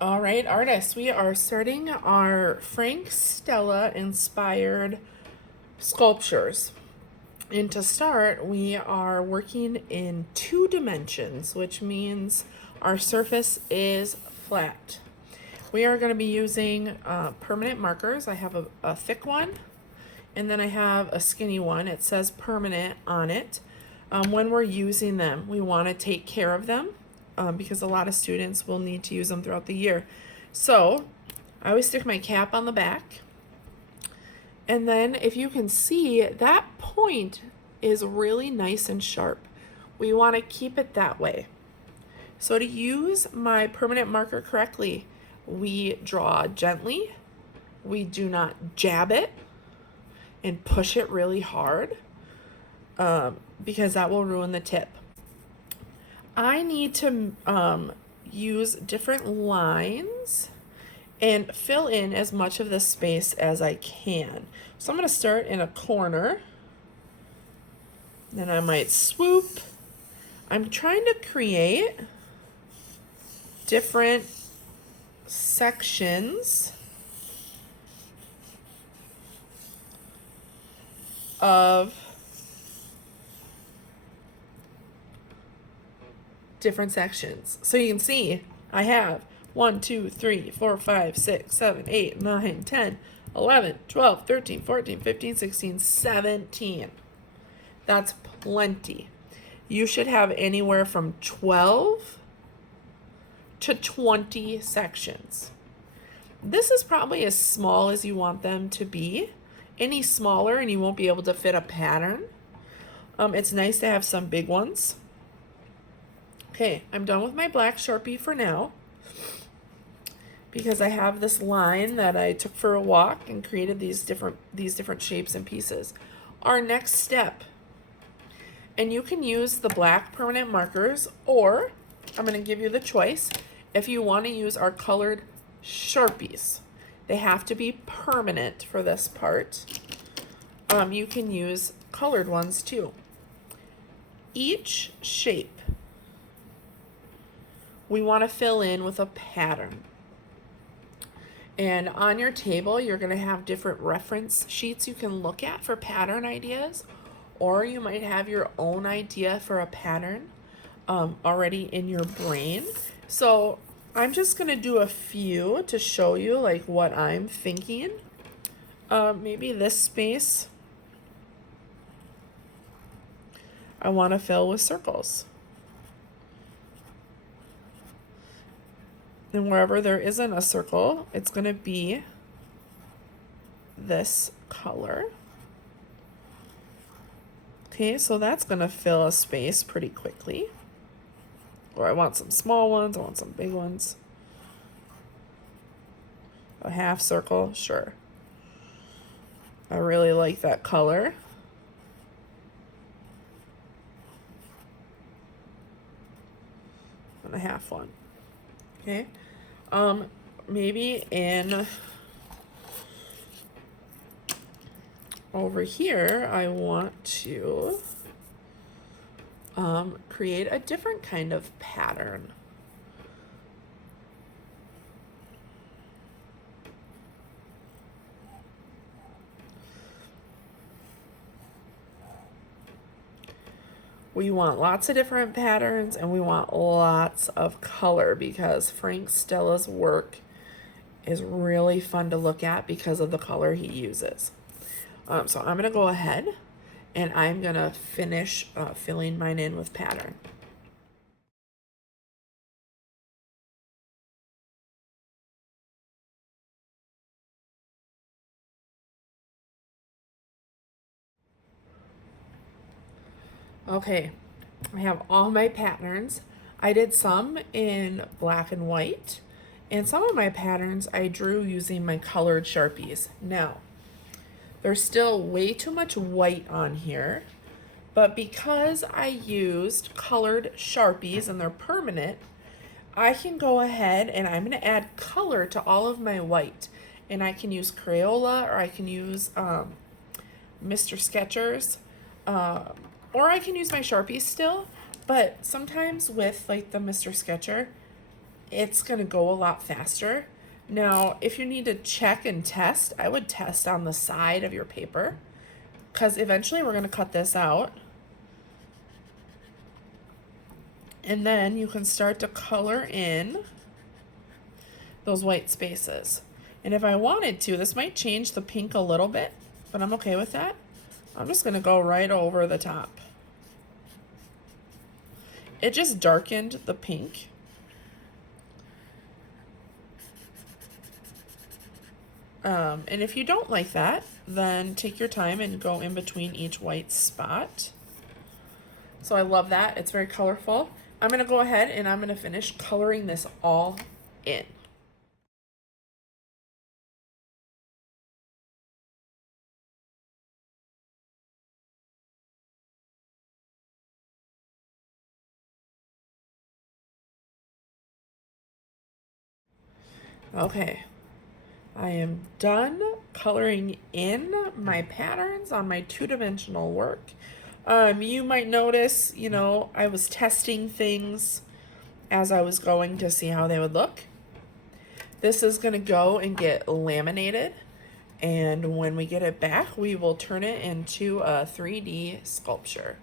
All right, artists, we are starting our Frank Stella inspired sculptures. And to start, we are working in 2 dimensions, which means our surface is flat. We are going to be using permanent markers. I have a thick one, and then I have a skinny one. It says permanent on it. When we're using them, we want to take care of them because a lot of students will need to use them throughout the year. So I always stick my cap on the back. And then if you can see, that point is really nice and sharp. We want to keep it that way. So to use my permanent marker correctly, we draw gently. We do not jab it and push it really hard because that will ruin the tip. I need to use different lines and fill in as much of the space as I can. So I'm going to start in a corner. Then I might swoop. I'm trying to create different sections of different sections. So you can see I have 1, 2, 3, 4, 5, 6, 7, 8, 9, 10, 11, 12, 13, 14, 15, 16, 17. That's plenty. You should have anywhere from 12 to 20 sections. This is probably as small as you want them to be. Any smaller and you won't be able to fit a pattern. It's nice to have some big ones. Okay, I'm done with my black Sharpie for now because I have this line that I took for a walk and created these different shapes and pieces. Our next step, and you can use the black permanent markers, or I'm going to give you the choice if you want to use our colored Sharpies. They have to be permanent for this part. You can use colored ones too. Each shape we want to fill in with a pattern. And on your table, you're going to have different reference sheets you can look at for pattern ideas, or you might have your own idea for a pattern already in your brain. So I'm just going to do a few to show you like what I'm thinking. Maybe this space I want to fill with circles. And wherever there isn't a circle, it's going to be this color. Okay, so that's going to fill a space pretty quickly. Or I want some small ones, I want some big ones. A half circle, sure. I really like that color. And a half one. Okay, maybe in over here, I want to create a different kind of pattern. We want lots of different patterns and we want lots of color because Frank Stella's work is really fun to look at because of the color he uses. So I'm going to go ahead and I'm going to finish filling mine in with pattern. Okay, I have all my patterns. I did some in black and white, and some of my patterns I drew using my colored Sharpies. Now, there's still way too much white on here, but because I used colored Sharpies and they're permanent, I can go ahead and I'm going to add color to all of my white. And I can use Crayola or I can use Mr. Skechers. Or I can use my Sharpies still, but sometimes with like the Mr. Sketcher, it's going to go a lot faster. Now, if you need to check and test, I would test on the side of your paper, because eventually we're going to cut this out. And then you can start to color in those white spaces. And if I wanted to, this might change the pink a little bit, but I'm okay with that. I'm just going to go right over the top. It just darkened the pink. And if you don't like that, then take your time and go in between each white spot. So I love that. It's very colorful. I'm going to go ahead and I'm going to finish coloring this all in. Okay, I am done coloring in my patterns on my two-dimensional work. You might notice, I was testing things as I was going to see how they would look. This is going to go and get laminated, and when we get it back, we will turn it into a 3D sculpture.